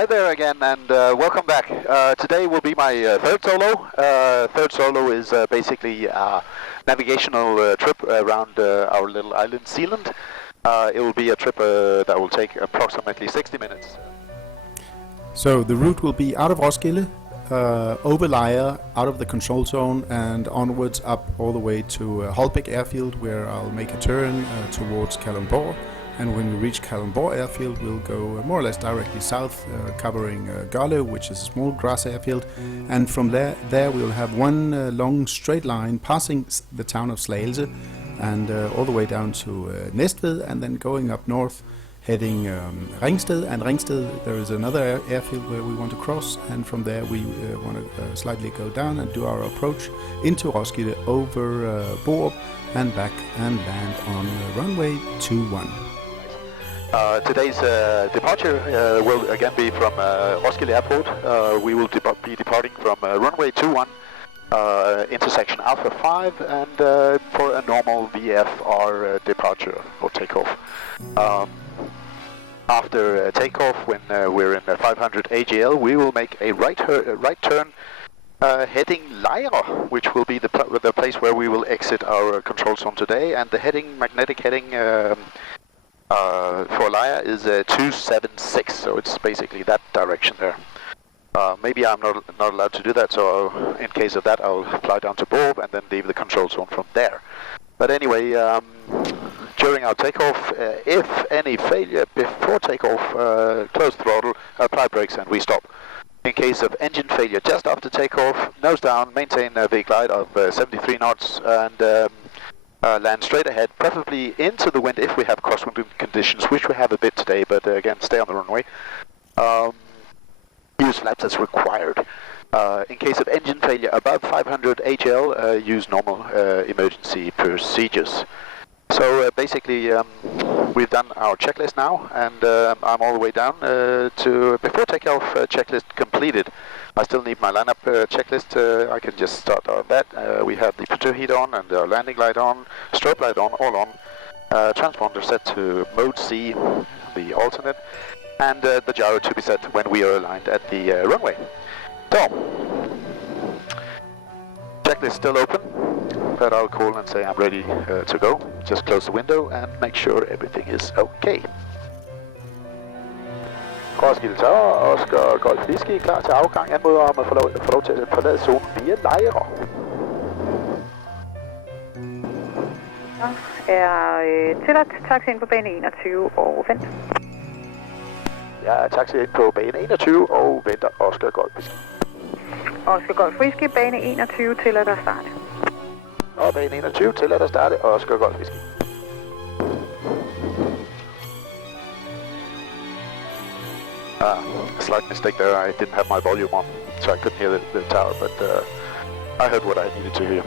Hi there again, and welcome back. Today will be my third solo. Third solo is basically a navigational trip around our little island, Zeeland. It will be a trip that will take approximately 60 minutes. So the route will be out of Roskilde, over Lejre, out of the control zone, and onwards up all the way to Holbæk Airfield, where I'll make a turn towards Kalundborg. And when we reach Kalundborg Airfield, we'll go more or less directly south, covering Gørlev, which is a small grass airfield. And from there we'll have one long straight line passing the town of Slagelse and all the way down to Næstved, and then going up north, heading Ringsted. And Ringsted, there is another airfield where we want to cross, and from there we want to slightly go down and do our approach into Roskilde over Borup and back and land on runway 21. Today's departure will again be from Roskilde Airport. We will be departing from runway 21, intersection Alpha 5, and for a normal VFR departure or takeoff. After takeoff, when we're in 500 AGL, we will make a right turn heading Lejre, which will be the place where we will exit our control zone today, and the magnetic heading for Lejre is 276, so it's basically that direction there. Maybe I'm not allowed to do that, so in case of that I'll fly down to Borup and then leave the control zone from there. But anyway, during our takeoff, if any failure before takeoff, close throttle, apply brakes and we stop. In case of engine failure just after takeoff, nose down, maintain a V glide of 73 knots and land straight ahead, preferably into the wind if we have crosswind conditions, which we have a bit today, but again, stay on the runway. Use flaps as required. In case of engine failure above 500 HL, use normal emergency procedures. So basically, we've done our checklist now, and I'm all the way down to before takeoff checklist completed. I still need my lineup checklist. I can just start on that. We have the pitot heat on and the landing light on, strobe light on, all on. Transponder set to mode C, the alternate, and the gyro to be set when we are aligned at the runway. So, checklist still open, but I'll call and say I'm ready to go. Just close the window and make sure everything is okay. Roskilde Tower, Oscar Golf Whisky, klar til afgang. Anmoder om at få lov til at forlade zonen via Lejre. Tilladt taxi ind på bane 21 og vent. Ja, taxi ind på bane 21 og venter Oscar Golf Whisky. Oscar Golf Whisky, bane 21 tilladt at starte. Og bane 21 tilladt at starte Oscar Golf Whisky. Slight mistake there, I didn't have my volume on, so I couldn't hear the tower, but I heard what I needed to hear.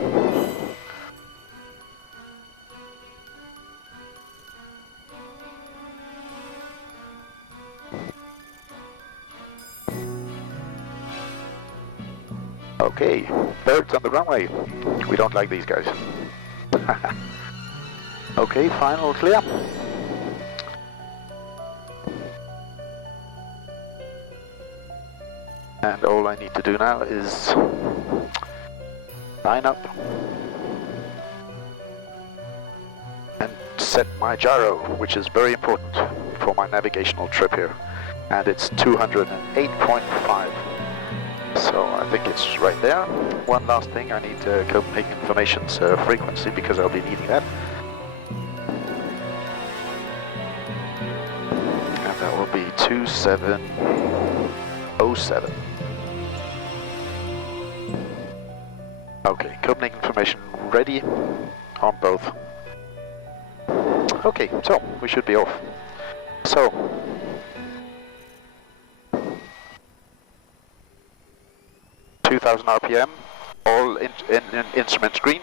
Okay, birds on the runway. We don't like these guys. Okay, final clear. And all I need to do now is line up and set my gyro, which is very important for my navigational trip here. And it's 208.5. So I think it's right there. One last thing, I need Copenhagen Information's frequency because I'll be needing that. And that will be 2707. Okay, Copenhagen Information ready on both. Okay, so we should be off. So, RPM, all in instruments green,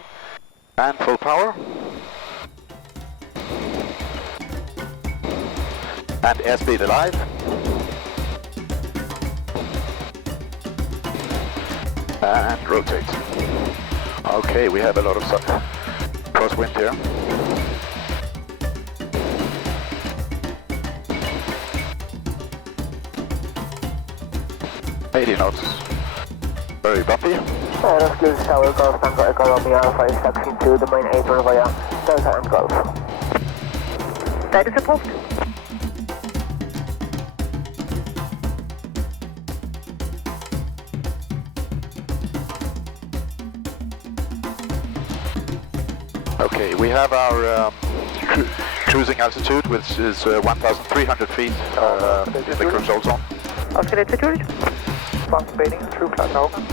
and full power. And airspeed alive. And rotate. Okay, we have a lot of crosswind here. 80 knots. Very bumpy. Roskilde Tower Golf Tango Echo Romeo Alpha is taxiing to the main apron via Delta and Golf. That is approved. Okay, we have our cruising altitude, which is 1,300 feet in the control zone. Oscar Delta Juliet. From bane 21, klar til afgang.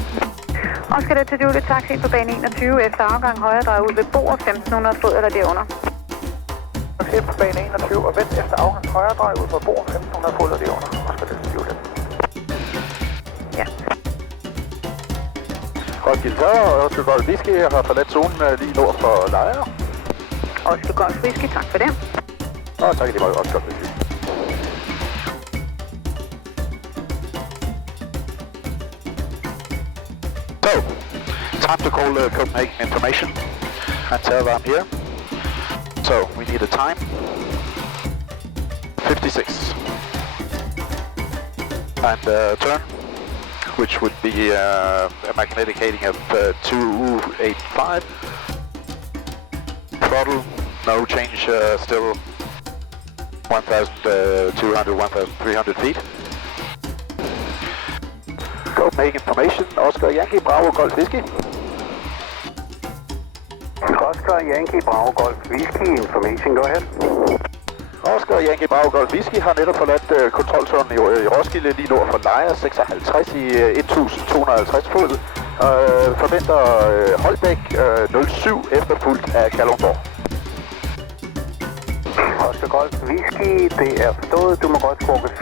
Oscar Delta Juliet, taxi ind på bane 21 efter afgang højre dreje ud ved bord 1500 fod eller derunder. Taxi ind på bane 21 og vent efter afgang højre dreje ud ved bord 1500 fod eller derunder. Oscar Delta Juliet. Ja. Roskilde Tower, Oscar Golf Whisky har forladt zonen lige nord for Lejre. Oscar Golf Whisky, tak for det. Tak lige meget, Oscar Golf Whisky. So, time to call Copenhagen information and tell them I'm here. So, we need a time. 56. And turn, which would be a magnetic heading of 285. Throttle, no change, still 1,200, 1,300 feet. Copenhagen information, Oscar Yankee Bravo Golf Whisky. Oscar Yankee Bravo Golf Whisky information, go ahead. Oscar Yankee Bravo Golf Whisky har netop forladt kontrolzonen i Roskilde lige nord for Lejre 56 i 1.250 fod. Forventer Holbæk 07 efterfulgt af Kalundborg. Oscar Golf Whisky, det er forstået. Du må godt skorke 54-52.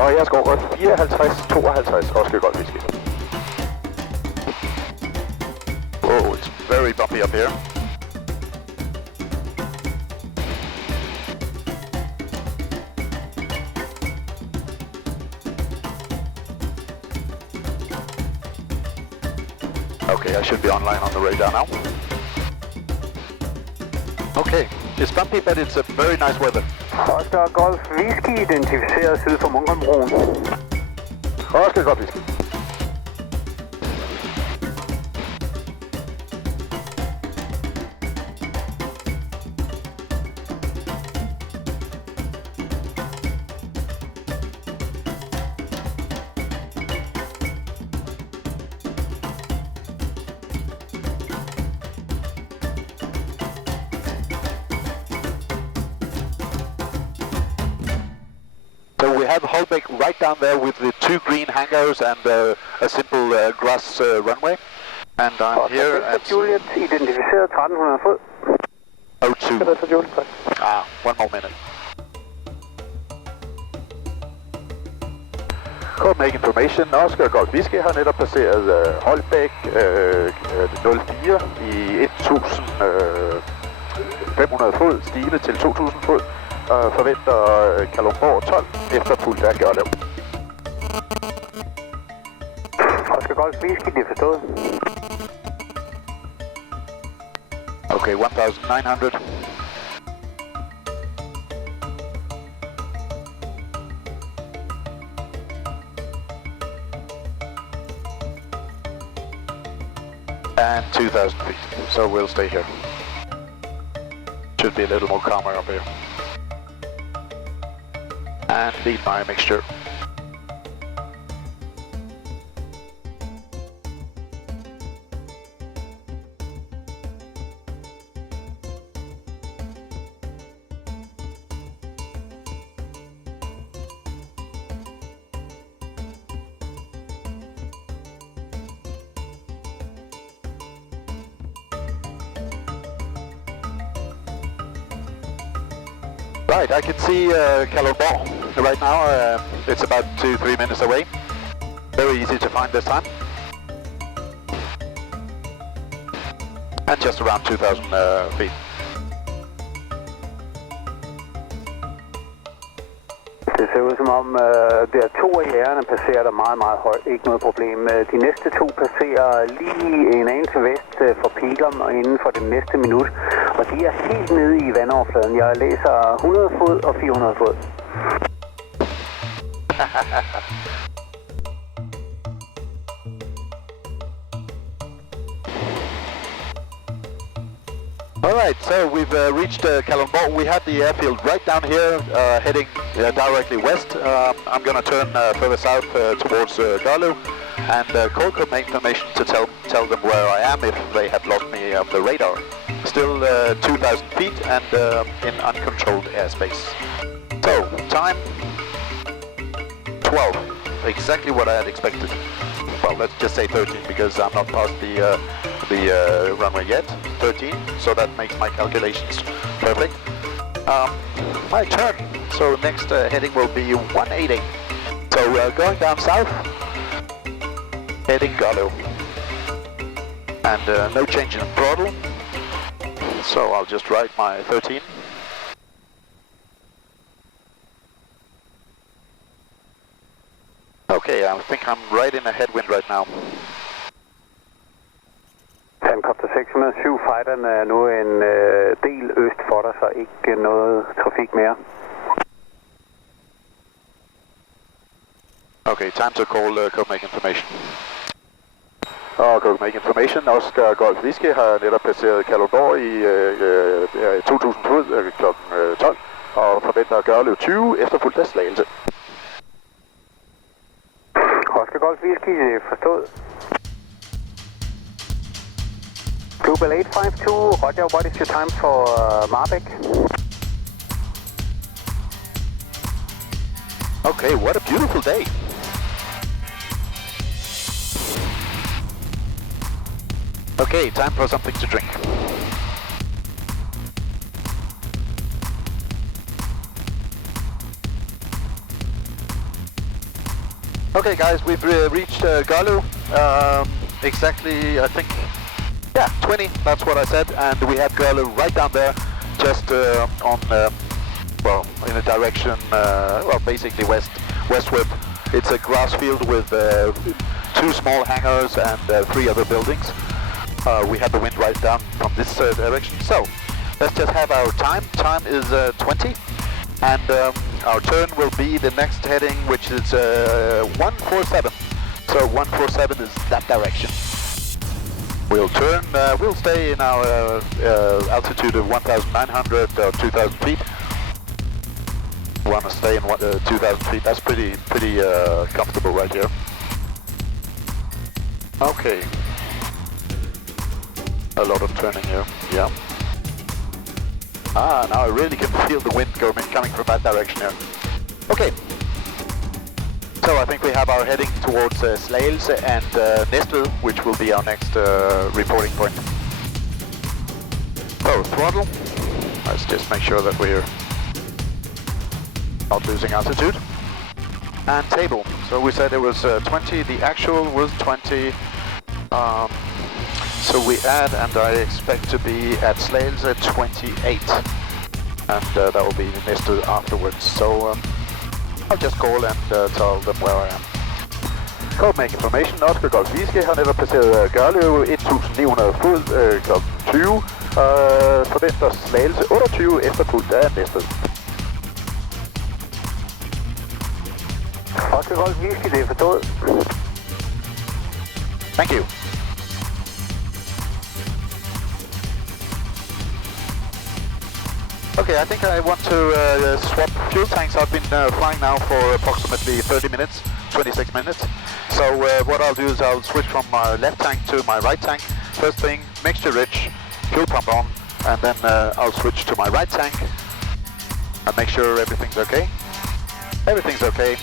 Og jeg skorker 54-52 Oscar Golf Whisky. Oh, it's very bumpy up here. Okay, I should be online on the radar now. Okay, it's bumpy, but it's a very nice weather. Oscar Golf Whisky identificeret syd for Munkholmbroen. Oscar Golf Whisky. So we have Holbæk right down there with the two green hangars and a simple grass runway. And I'm here at Juliet, identificeret 1300 fod. 02. One more minute. Copenhagen information, Oscar Golf Whisky har netop passeret Holbæk 04 i 1.500 fod, stigende til 2.000 fod. Forventer Kalundborg 12 efterfulgt af Gørlev. Oscar Golf Whisky, det er forstået. Okay, 1,900. And 2,000 feet, so we'll stay here. Should be a little more calmer up here. And lead my mixture. Right, I can see Kalundborg right now. It's about 2-3 minutes away. Very easy to find this time. And just around 2,000 feet. Det ser ud som om, der 2 af jægerne passerer der meget, meget højt. Ikke noget problem. De næste 2 passerer lige en anelse vest for Pilgrim og inden for det næste minut. Og de er helt nede i vandoverfladen. Jeg læser 100 fod og 400 fod. Alright, so we've reached Kalundborg. We had the airfield right down here, heading directly west. I'm going to turn further south towards Gørlev and call command information to tell them where I am if they have lost me off the radar. Still 2,000 feet and in uncontrolled airspace. So, time 12. Exactly what I had expected. Well, let's just say 13 because I'm not past the runway yet. 13, so that makes my calculations perfect. My turn. So next heading will be 180. So going down south, heading Gørlev. And no change in throttle. So I'll just ride my 13. Okay, I think I'm right in a headwind right now. Helikopter 607, fighteren er nu en del øst for dig, så ikke noget trafik mere. Okay, time to call Copenhagen Information. Og Copenhagen Information, Oscar Golf Whisky har netop passeret Kalundborg i 2000 fod kl. 12 og forventer Gørlev 20 efterfulgt af Slagelse. Oscar Golf Whisky, forstået. Global 852, Roger, what is your time for Marbæk? Okay, what a beautiful day. Okay, time for something to drink. Okay guys, we've reached Gørlev, exactly I think, yeah, 20, that's what I said, and we have Gørlev right down there, just on, well, in a direction, well, basically westward. It's a grass field with 2 small hangars and 3 other buildings. We have the wind right down from this direction, so let's just have our time. Time is 20, and our turn will be the next heading, which is 147. So 147 is that direction. We'll turn, we'll stay in our altitude of 1,900 or 2,000 feet. We want to stay in 2,000 feet, that's pretty comfortable right here. Okay. A lot of turning here, yeah. Ah, now I really can feel the wind coming from that direction here. Okay. So I think we have our heading towards Slagelse and Næstved, which will be our next reporting point. So throttle. Let's just make sure that we're not losing altitude. And table. So we said it was 20. The actual was 20. So we add, and I expect to be at Slagelse at 28. And that will be Næstved afterwards. So I'll just call and tell them where I am. Copenhagen Information, Oscar Golf Whisky har netop passeret Gørlev 1900 fod kl. 20. Forventer Slagelse 28 efterfulgt af Næstved. Oscar Golf Whisky, det er forstået. Thank you. Okay, I think I want to swap fuel tanks. I've been flying now for approximately 30 minutes, 26 minutes. So what I'll do is I'll switch from my left tank to my right tank. First thing, mixture rich, fuel pump on, and then I'll switch to my right tank and make sure everything's okay. Everything's okay.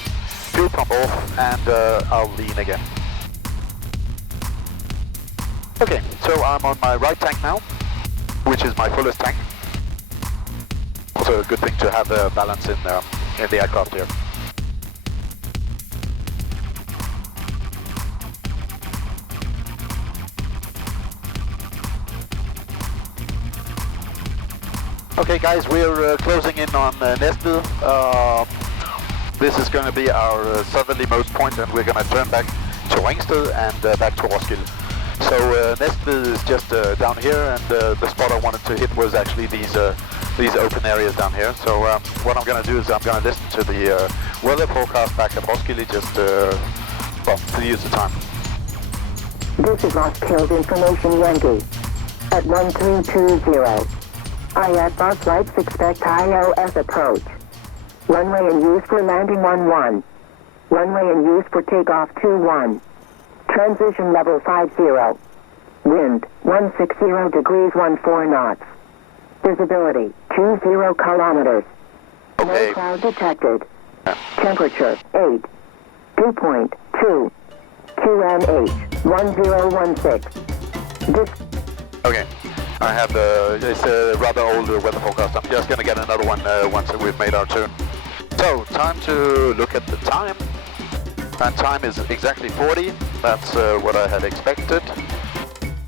Fuel pump off, and I'll lean again. Okay, so I'm on my right tank now, which is my fullest tank. Also a good thing to have balance in the aircraft here. Okay guys, we're closing in on Næstved. This is going to be our southerlymost point, and we're going to turn back to Ringsted and back to Roskilde. So Næstved is just down here, and the spot I wanted to hit was actually these open areas down here. So what I'm going to do is I'm going to listen to the weather forecast back at Roskilde, just to use the time. This is Roskilde Information Yankee. At 1320. IAT flights expect IOS approach. Runway in use for landing 11. Runway in use for takeoff 21. Transition level 50. Wind 160 degrees 14 knots. Visibility 20 kilometers. Okay. No cloud detected. Temperature 8. Dew point 2. QNH 1016. Okay. I have it's a rather old weather forecast. I'm just going to get another one once we've made our turn. So, time to look at the time. And time is exactly 40. That's what I had expected.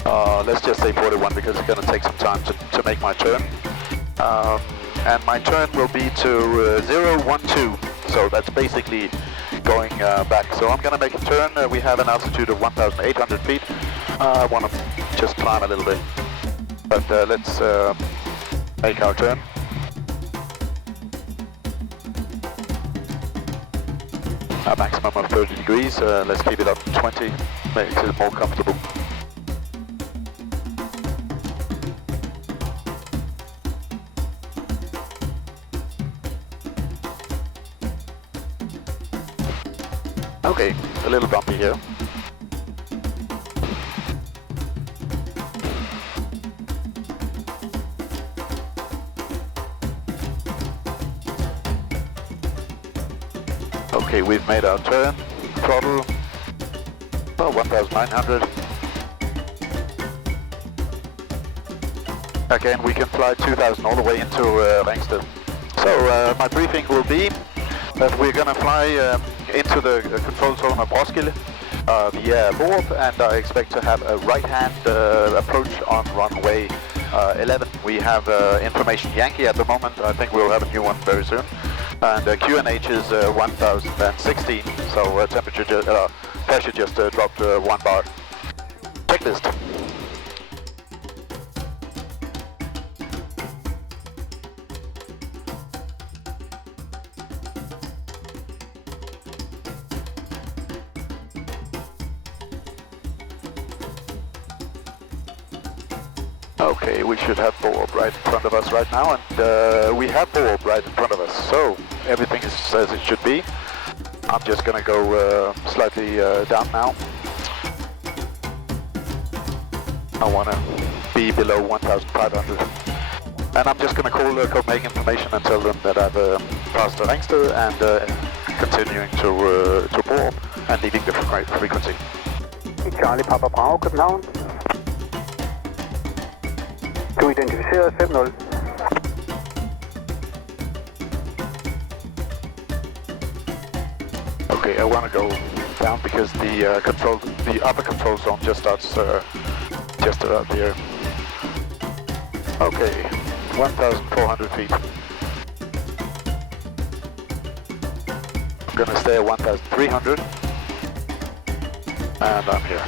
Let's just say 41 because it's going to take some time to make my turn. And my turn will be to 012. So that's basically going back. So I'm going to make a turn. We have an altitude of 1,800 feet. I want to just climb a little bit. But let's make our turn. A maximum of 30 degrees. Let's keep it up to 20. Makes it more comfortable. Okay, a little bumpy here. Okay, we've made our turn. Throttle 1,900. Again, we can fly 2,000 all the way into Roskilde. So my briefing will be that we're going to fly into the control zone of Roskilde via Borup, and I expect to have a right-hand approach on runway 11. We have information Yankee at the moment. I think we'll have a new one very soon. And QNH is 1016, so temperature pressure just dropped 1 bar. Checklist. Okay, we should have Borup right in front of us right now, and we have Borup right in front of us, so everything is as it should be. I'm just going to go slightly down now. I want to be below 1,500. And I'm just going to call Copenhagen Information and tell them that I've passed the Roskilde and continuing to Borup and leaving the frequency. Charlie Papa Bravo, København. Du er identificeret 5-0. Okay, I want to go down because the upper control zone just starts just about here. Okay, 1,400 feet. I'm gonna stay at 1,300, and I'm here.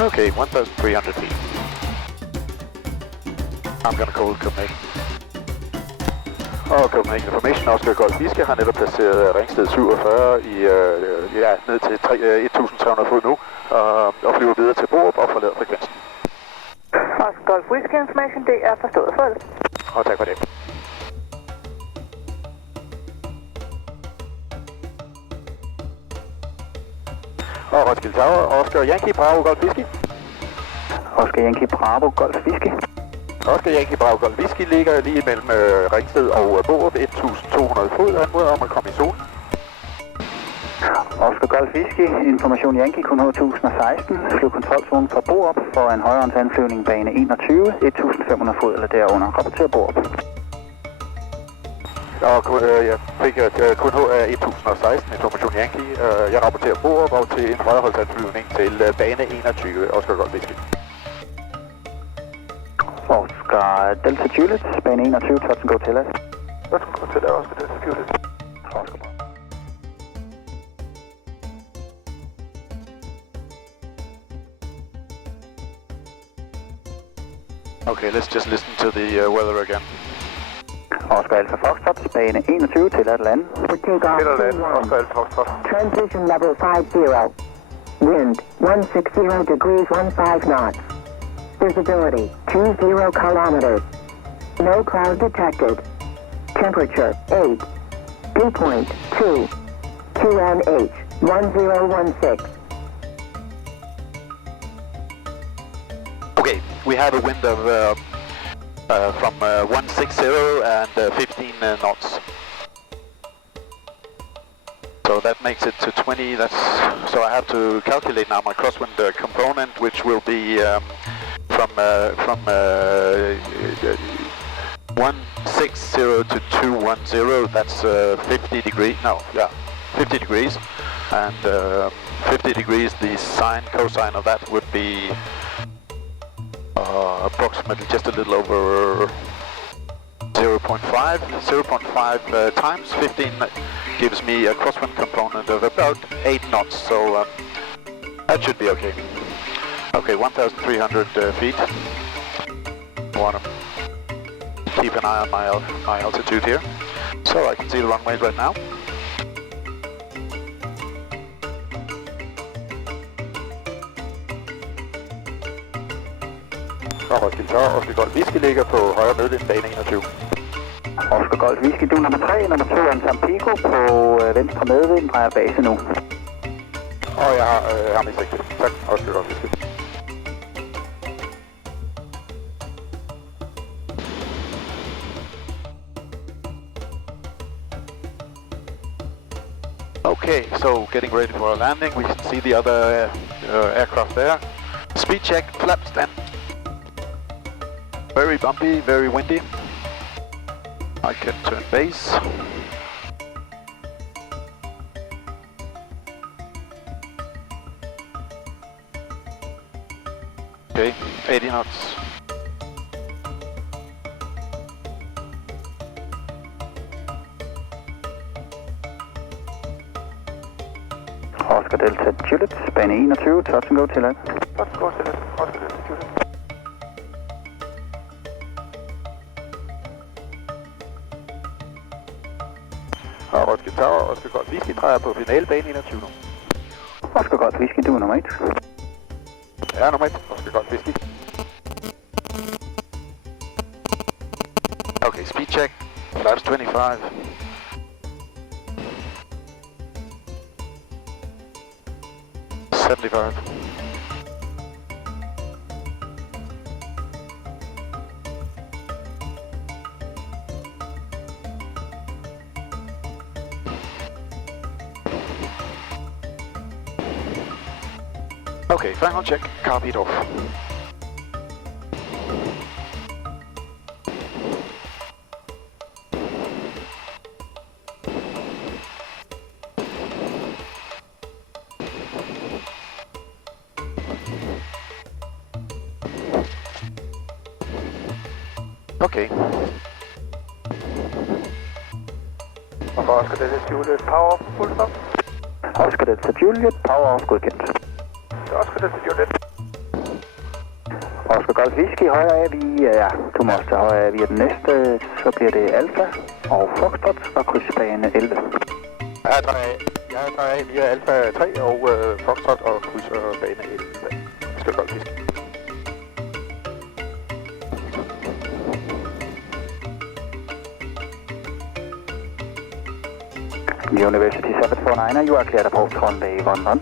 Okay, 1,300 feet. I'm gonna call Copenhagen. Og Copenhagen Information, Oscar Golf Whisky, har netop placeret Roskilde 47 i, ned til 1.300 fod nu, og flyver videre til Borup og forlader frekvensen. Oscar Golf Whisky Information, det er forstået. Farvel. Og tak for det. Og Roskilde Tower, Oscar Yankee Bravo Golf Whisky. Oscar Yankee Bravo Golf Whisky. Oscar Yankee Bravo Golf Whisky ligger lige mellem Roskilde og Borup, 1.200 fod, anmoder om at komme i zonen. Oscar Golf Whisky, information Yankee, kun 1016, flyv kontrolzonen fra Borup for en højreåndsandflyvning bane 21, 1.500 fod eller derunder. Rapporter Borup. Og jeg fik kun 1016, information Yankee. Jeg rapporterer Borup og til en højreåndsandflyvning til bane 21, Oscar Golf Whisky. Oscar Delta Juliet, bane 21, touch and go til os. Touch and go til os, Oscar Delta Juliet. Oscar. Okay, let's just listen to the weather again. Oscar Alpha Foxtrot, bane 21 til at lande. For takeoff Til at lande, T1. Oscar Alpha Foxtrot. Transition level 50. Wind 160 degrees 15 knots. Visibility 20 kilometers. No cloud detected. Temperature 8. Dew point 2. QNH 1016. Okay, we have a wind of from 160 and 15 knots. So that makes it to 20. So I have to calculate now my crosswind component, which will be from 160 to 210. That's 50 degrees. No, yeah, 50 degrees. And 50 degrees, the cosine of that would be approximately just a little over 0.5. 0.5 times 15 gives me a crosswind component of about 8 knots, so that should be okay. Okay, 1,300 feet. Want to keep an eye on my altitude here, so I can see the runways right now. Og Roskilde Tør, Oscar Golf Whisky ligger på højre nødlinde bane 21. Oscar Golf Whisky, du nummer 3, nummer 2 er en Tampico på venstre medvind, drejer base nu. Og jeg har ham i sigte. Tak, Oscar Golf Whisky. Okay, so getting ready for our landing. We can see the other aircraft there. Speed check, flaps then. Very bumpy, very windy. I can turn base. Okay, 80 knots. Oscar Delta Juliet, bane 21, touch and go til land. Touch and go til land, Oscar Delta Juliet. Og Roskilde Tower, Oscar Golf Whisky drejer på finalebane 21 nu. Oscar Golf Whisky, du er nummer 1. Ja, nummer 1, Oscar Golf Whisky. Okay, speed check, flaps 25. Okay, final check, car beat off. Okay. Og for Oscar Delta Juliet, power off, full stop. Oscar Delta Juliet, power off, godkendt. Oscar Delta Juliet. Oscar Golf Whisky, højre af, du må også til højre af, vi er den næste, så bliver det Alpha og Foxtrot og krydsbane 11. Jeg drejer af via Alpha 3 og Foxtrot og krydser bane 11. Oscar Golf Whisky. University 749, you are cleared approach runway 11.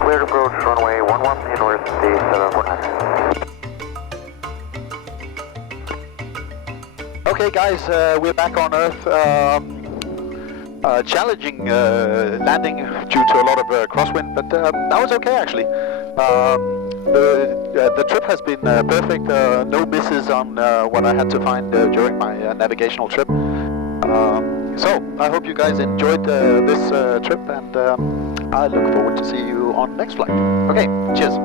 Cleared approach runway 11, University 749. Okay guys, we're back on Earth. Challenging landing due to a lot of crosswind, but that was okay actually. The trip has been perfect, no misses on what I had to find during my navigational trip. So, I hope you guys enjoyed this trip, and I look forward to see you on next flight. Okay, cheers.